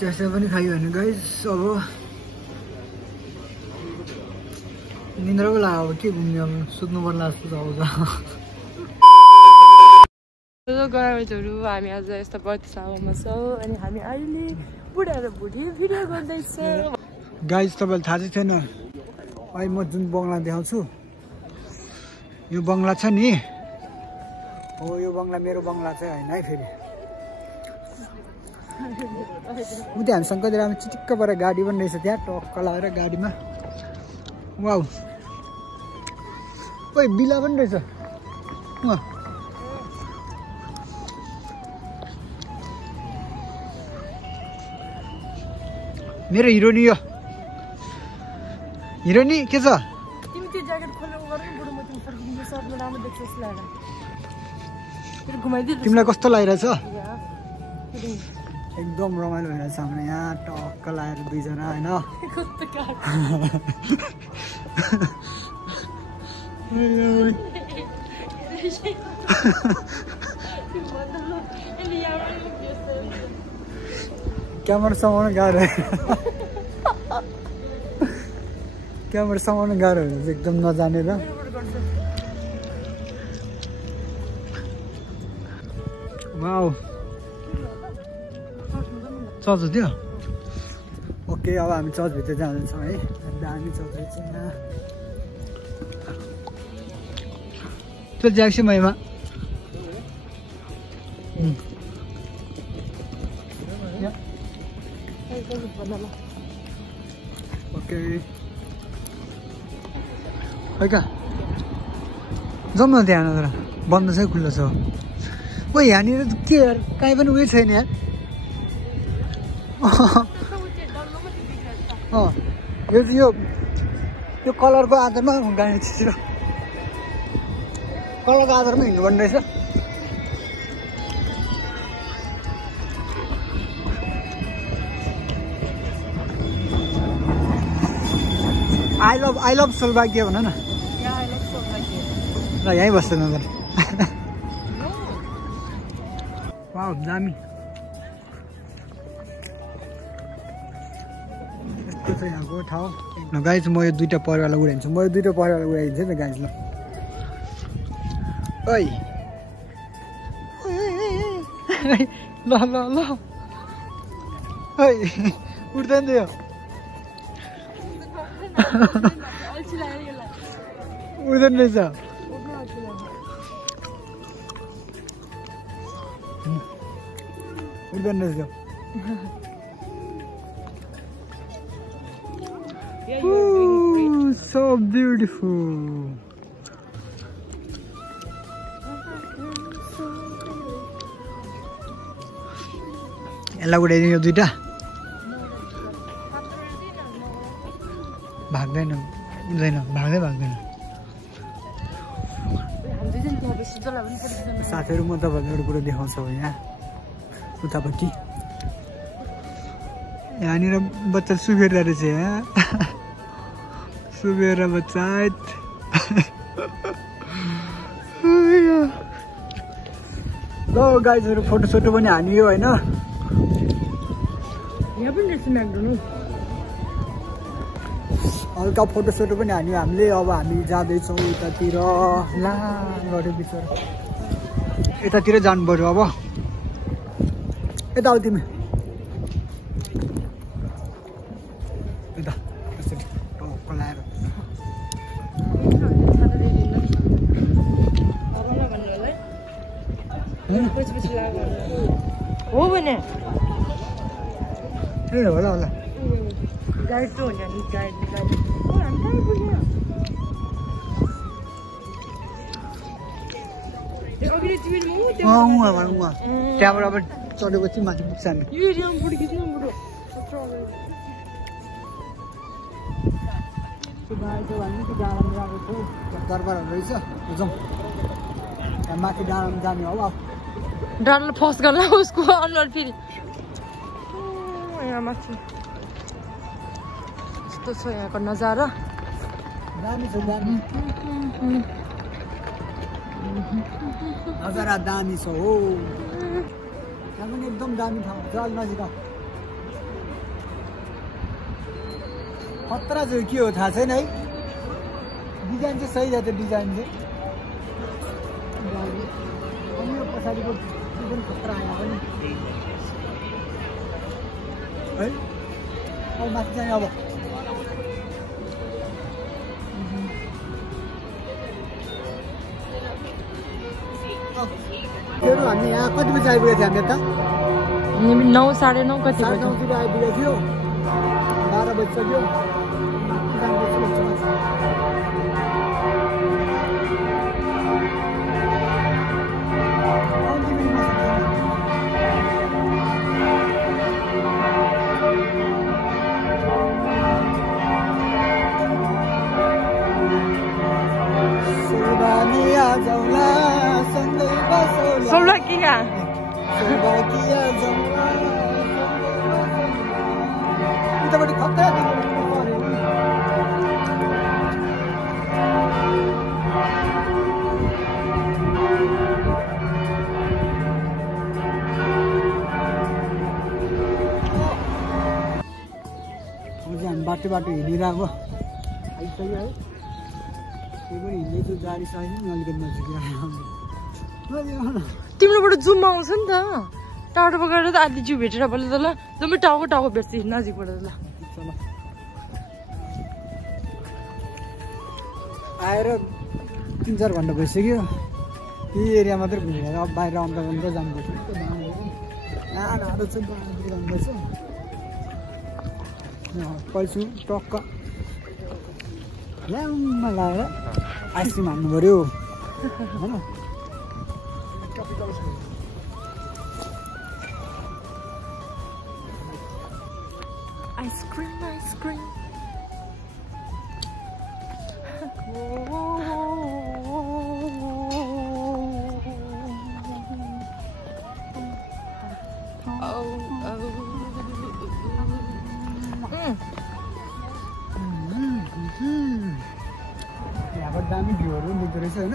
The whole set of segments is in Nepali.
चिया पनि खायो भने गाइस अब निन्द्रा पो लाग्यो के घुम्ने अब सुत्नु पर्ला जस्तो आउँछ हेलो गाइजहरु हामी आज यस्तो बर्तसामा छौं अनि हामी अहिले बुढा र बुढी भिडियो गर्दैछौं गाइस तपाईलाई थाहा छैन अहिले म जुन बंगला देखाउँछु यो बंगला छ नि हो यो बंगला मेरो बंगला चाहिँ हैन है फेरि उता हामी शंकरदेवमा चिटिक्क परे गाडी पनि रहेछ त्यहाँ टक्क लगाएर गाडीमा वाउ ओइ बिला पनि रहेछ मेरो हिरोनी यो हिरोनी के छ तिमी त्यो ज्याकेट खोल्नु गर्नु बुढो म तिमी फर्किन्छ सर्टमा राम्रो देख्छ जस्तो लाग्यो फेरि घुमाइदिए तिमीलाई कस्तो लागिरहेछ एकदम रमाइलो भइरहेछ हाम्रो यहाँ टक्क लाएर दुई जना हैन कस्तो काट क्यामेरा समाउन गाह्रो क्यामेरा समाउन गाह्रो हुन्छ एकदम नजानेर वाउ चर्च थियो ओके अब हामी चर्च भित्र जाँदैछौँ है दामी चर्च रहेछ यहाँ त्यो ज्याक्सी महिमा ओके हैका जाउँ न त्यहाँ नत्र बन्द छ खुल्ला छ ओ यहाँनिर के यार काहीँ पनि उयो छैन यार यो कलरको आधारमा गाडी छिटो कलरको आधारमा हिँड्नुपर्ने रहेछ आई लभ सौभाग्य भन न ल यहीँ बस्छ न वाउ दामी यस्तो छ यहाँको ठाउँ गाइज म यो दुईटा परिवारलाई उडाइदिन्छु म यो दुईटा परिवारलाई उडाइदिन्छु नि गाइज ल ओइ ल ल ल ओइ उड्दैन यो उड्दैन रहेछ उड्दैन रहेछ so beautiful यसलाई उडाइदियो यो दुईटा भाग्दैन उड्दैन भाग्दैन साथीहरू म तपाईँहरूलाई एउटा कुरो देखाउँछु यहाँ उतापट्टि यहाँनिर बच्चा सुबेर रहेछ यहाँ सुबेर बच्चा ल गाइजहरू फोटोसोटो पनि हानियो होइन हल्का फोटोसोटो पनि हान्यो हामीले अब हामी जाँदैछौँ यतातिर ला गऱ्यो बिचरा यतातिर जानु पर्यो अब यता आऊ तिमी यता यसरी टक्क लाएर हो भने होला गाइड त हो नि गाइड त्यहाँबाट अब चढेपछि माथि पुग्छ हामी दरबारहरू रहेछ जाउँ त्यहाँ माथि डाँडामा जाने हो अब डाँडालाई फस गर्ला उसको अनुहार फेरि यहाँ माथि यस्तो छ यहाँको नजारा दामी छ दामी नजारा दामी छ हो यहाँ पनि एकदम दामी ठाउँ छ अलि नजिक खतरा चाहिँ के हो थाहा छैन है डिजाइन चाहिँ सही छ त्यो डिजाइन चाहिँ अनि यो पछाडिको पनि खतरा आयो पनि है अब माथि चाहिँ अब हामी यहाँ कति बजी आइपुगेको थियो हामी त 9 साढे 9 कति 9:30 आइपुगेको थियो 12 बजिसक्यो Slovakia. उतापट्टि खतरा हामी बाटो हिँडिरहेको आइसक्यो है त्यो पनि हिँड्दैछु गाडी सही नि अलिकति नजिक तिम्रोबाट जुम आउँछ नि त टाढोबाट गएर त आधी जिउ भेटेर बोले त ल जम्मै टाउको भेट्छ नजिकबाट ल आएर 3-4 घन्टा भइसक्यो यही एरिया मात्रै घुमेर अब बाहिर अन्त जानुपर्छ जानुपर्छ पैसा टक्क ल्याउमा लगाएर आइसक्रिम हान्नु पऱ्यो होइन Ice cream. यहाँबाट दामी भ्यूहरू देख्दो रहेछ होइन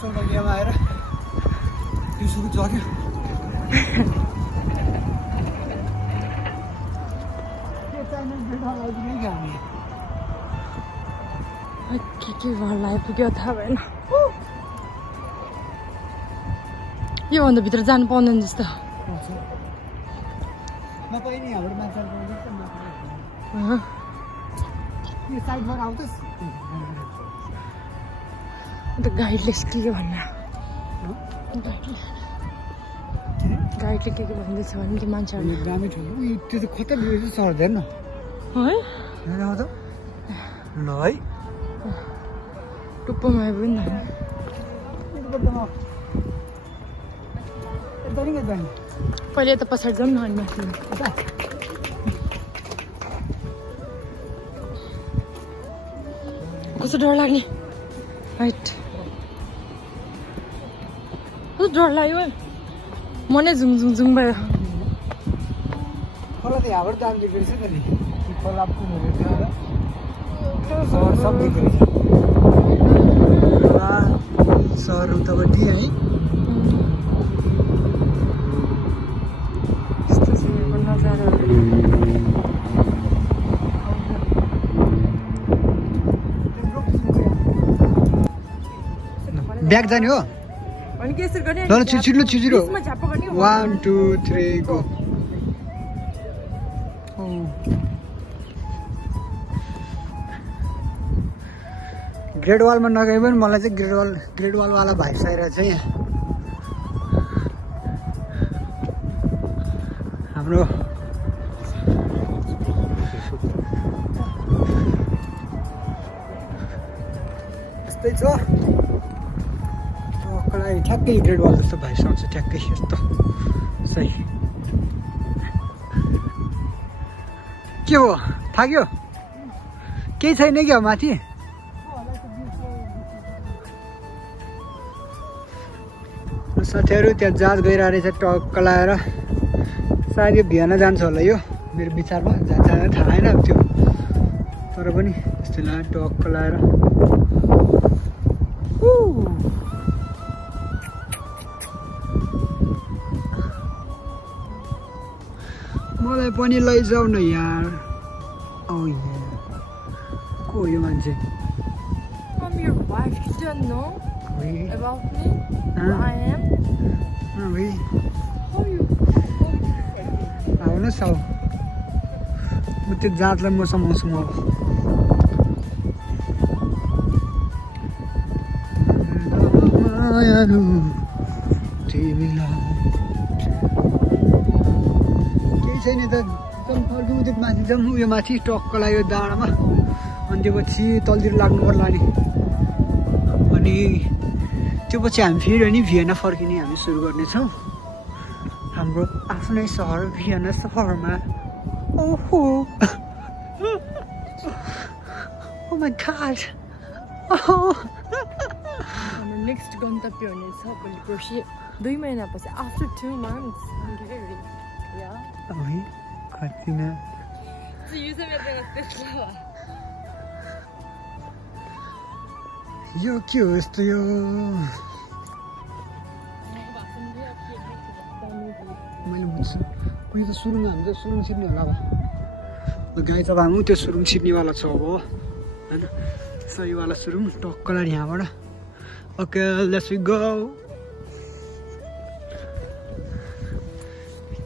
सोनालियामा आएर दिउँसोको जग्यो के घर आइपुग्यो थाहा भएन योभन्दा भित्र जानु पाउँदैन जस्तो नपाइने यहाँबाट मान्छे साइडबाट आउँदैछ अन्त गाइडले के भन्न गाइडले के भन्दैछ भने कि मान्छेहरूले दामी ठुलो त्यो त खतरा रहेछ सर्दैन है त ल है टुप्पोमा आइपुग्यो नि पहिले त पछाडि जाउँ न अनि माथि कस्तो डर लाग्ने हाइट कस्तो डर लाग्यो मनै झुङ भयो खोला त यहाँबाट दाम देख्दो रहेछ त नि खोला सहर सब देख्दो रहेछ सहर उतापट्टि है यस्तो छ यहाँको नजाराहरू ब्याग जाने हो अनि के यसरी गर्ने ल छिटो 1 2 3 गो ग्रेड वालमा नगए पनि मलाई चाहिँ ग्रेड वालवाला भाइ चाहिरहेको छ यहाँ हाम्रो यस्तै छ टक्कै ठ्याक्कै ग्रेड वाल जस्तो भाइसँग छ ठ्याक्कै यस्तो सही के हो थाक्यो केही छैन क्या माथि साथीहरू त्यहाँ जहाज गइरहेको रहेछ टक्क लाएर सायद यो भियना जान्छ होला यो मेरो विचारमा जान्छ थाहा छैन अब त्यो तर पनि यस्तो लाग्यो टक्क लाएर मलाई पनि लैजाऊ न यार औ यार को यो मान्छे I'm your wife, you don't know about me? Who I am? Oui. How you? आउनुहोस् अब म त्यो जातलाई म समाउँछु म केही छैन त एकदम फर्किउँ त्यो माथि जाउँ उयो माथि टक्क लाग्यो डाँडामा अनि त्यो पछि तलतिर लाग्नु पर्ला नि अनि त्यो पछि हामी फेरि अनि भियना फर्किने हामी सुरु गर्नेछौँ हाम्रो आफ्नै सहर भियना सहरमा ओहो ओ माय गॉड हाम्रो नेक्स्ट गन्तव्य हुनेछ भोलि पर्सि 2 महिनापछि आफ्टर 2 months है कतिना यो के हो यस्तो यो मैले बुझ्छु उयो त सुरुङ हामी त सुरुङ छिर्ने होला अब गाई त भाङु त्यो सुरुङ छिर्नेवाला छ अब होइन सहीवाला सुरुङ टक्कला यहाँबाट ओके लेट्स वी गो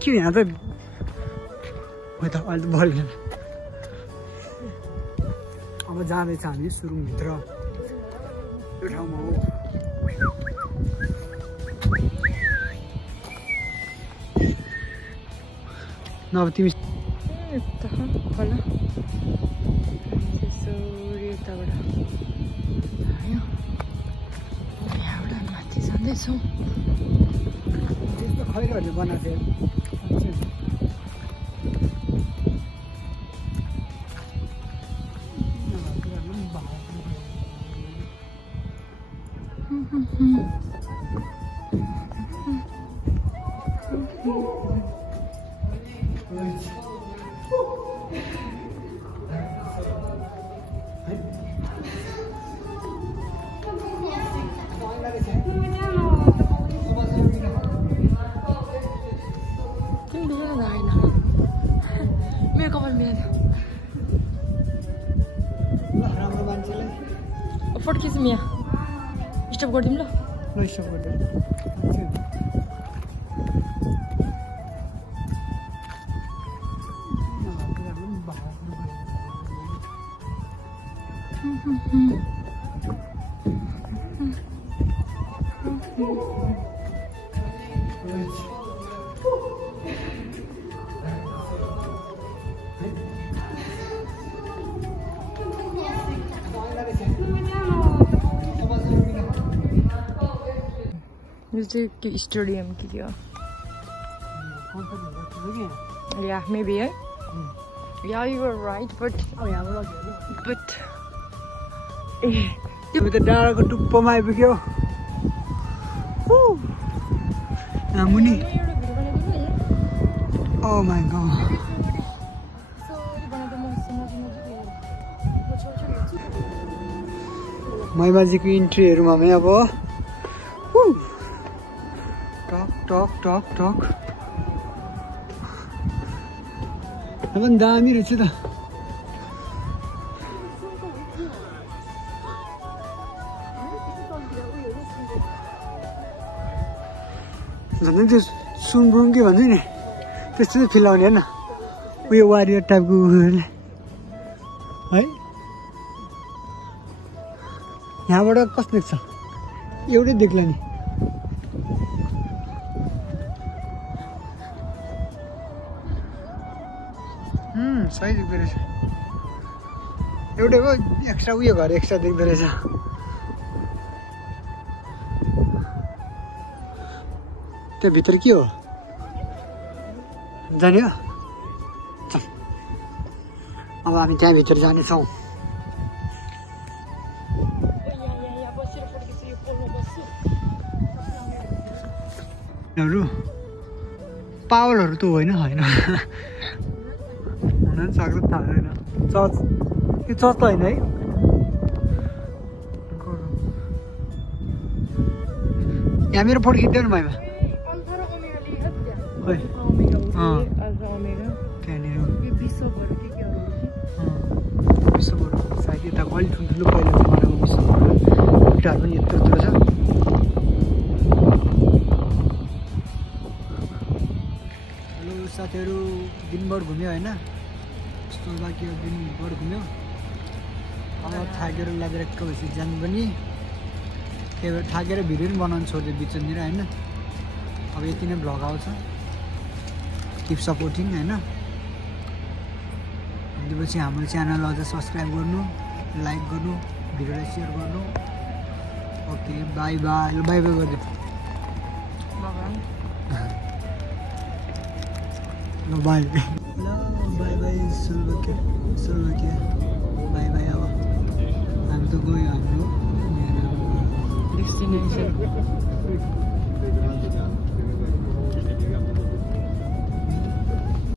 के यहाँ त मैले त अहिले त बोल्दैन अब जाँदैछ हामी सुरुङभित्र यो ठाउँमा हो नभए तिमी होला यताबाट यहाँबाट माथि जाँदैछौँ त्यस्तो खैरोहरूले बनाएको मेरो कपाल मिलेन राम्रो मान्छेलाई फर्किस मिया स्टप गरिदिउँ ल स्टप गरिदिउँ यो चाहिँ के स्टेडियम के हो या मेबी है या यु आर राइट बट तिमी त डाँडाको टुप्पोमा आइपुग्यो मुनि ओ माय गॉड महिमाजीको इन्ट्री हेरौँ हामी अब टक टक टक टक अब दामी रहेछ त झन् त्यो सुनबुङ के भन्छ नि त्यस्तो चाहिँ फिल आउने होइन उयो वारियर टाइपको है यहाँबाट कस्तो देख्छ एउटै देख्ला नि सही देख्दो रहेछ एउटै हो एक्स्ट्रा उयो घर एक्स्ट्रा देख्दो रहेछ त्यहाँभित्र के हो जाने हो अब हामी त्यहाँभित्र जानेछौँ पावलहरू त होइन होइन हुन पनि सक्छ थाहा छैन चर्च यो चर्च त होइन है यहाँ मेरो फोटो खिच्दैन भाइमा त्यहाँनिर विश्वहरू सायद यताको अलिक ठुल्ठुलो पहिला जमानाको विश्वहरू खुट्टाहरू पनि यत्रो यत्रो छ हेलो साथीहरू दिनभर घुम्यो होइन यस्तो बाँकी दिनभर घुम्यो अब थाकेर लागेर भएपछि जानु पनि त्यही भएर थाकेर भिडियो पनि बनाउनु छोड्यो बिचतिर होइन अब यति नै भ्लग आउँछ किप सपोर्टिङ होइन भनेपछि हाम्रो च्यानल अझ सब्सक्राइब गर्नु लाइक गर्नु भिडियोलाई सेयर गर्नु okay by by by by गरिदियो ल बाई ल बाई बाई सुल्बके बाई बाई अब हामी त गयो हाम्रो डेस्टिनेसन